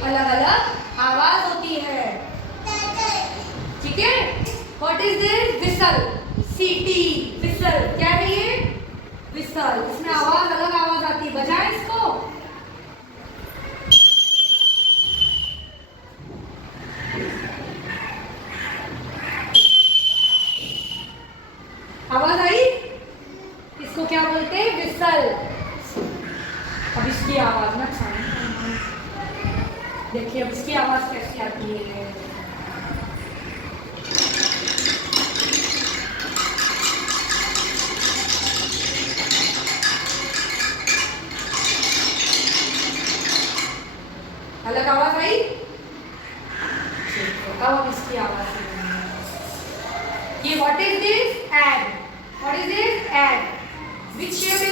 अलग अलग आवाज होती है। ठीक है, व्हाट इज दिस? विसल, सीटी, विसल क्या है ये? विसल। इसमें आवाज अलग आवाज आती है, बजाएं इसको। आवाज आई? इसको क्या बोलते हैं? विसल। अब इसकी आवाज ना देखिए, अब इसकी आवाज कैसी आती है। अलग आवाज आई? अब इसकी आवाज ये what is this? Egg. What is this? Egg. Which shape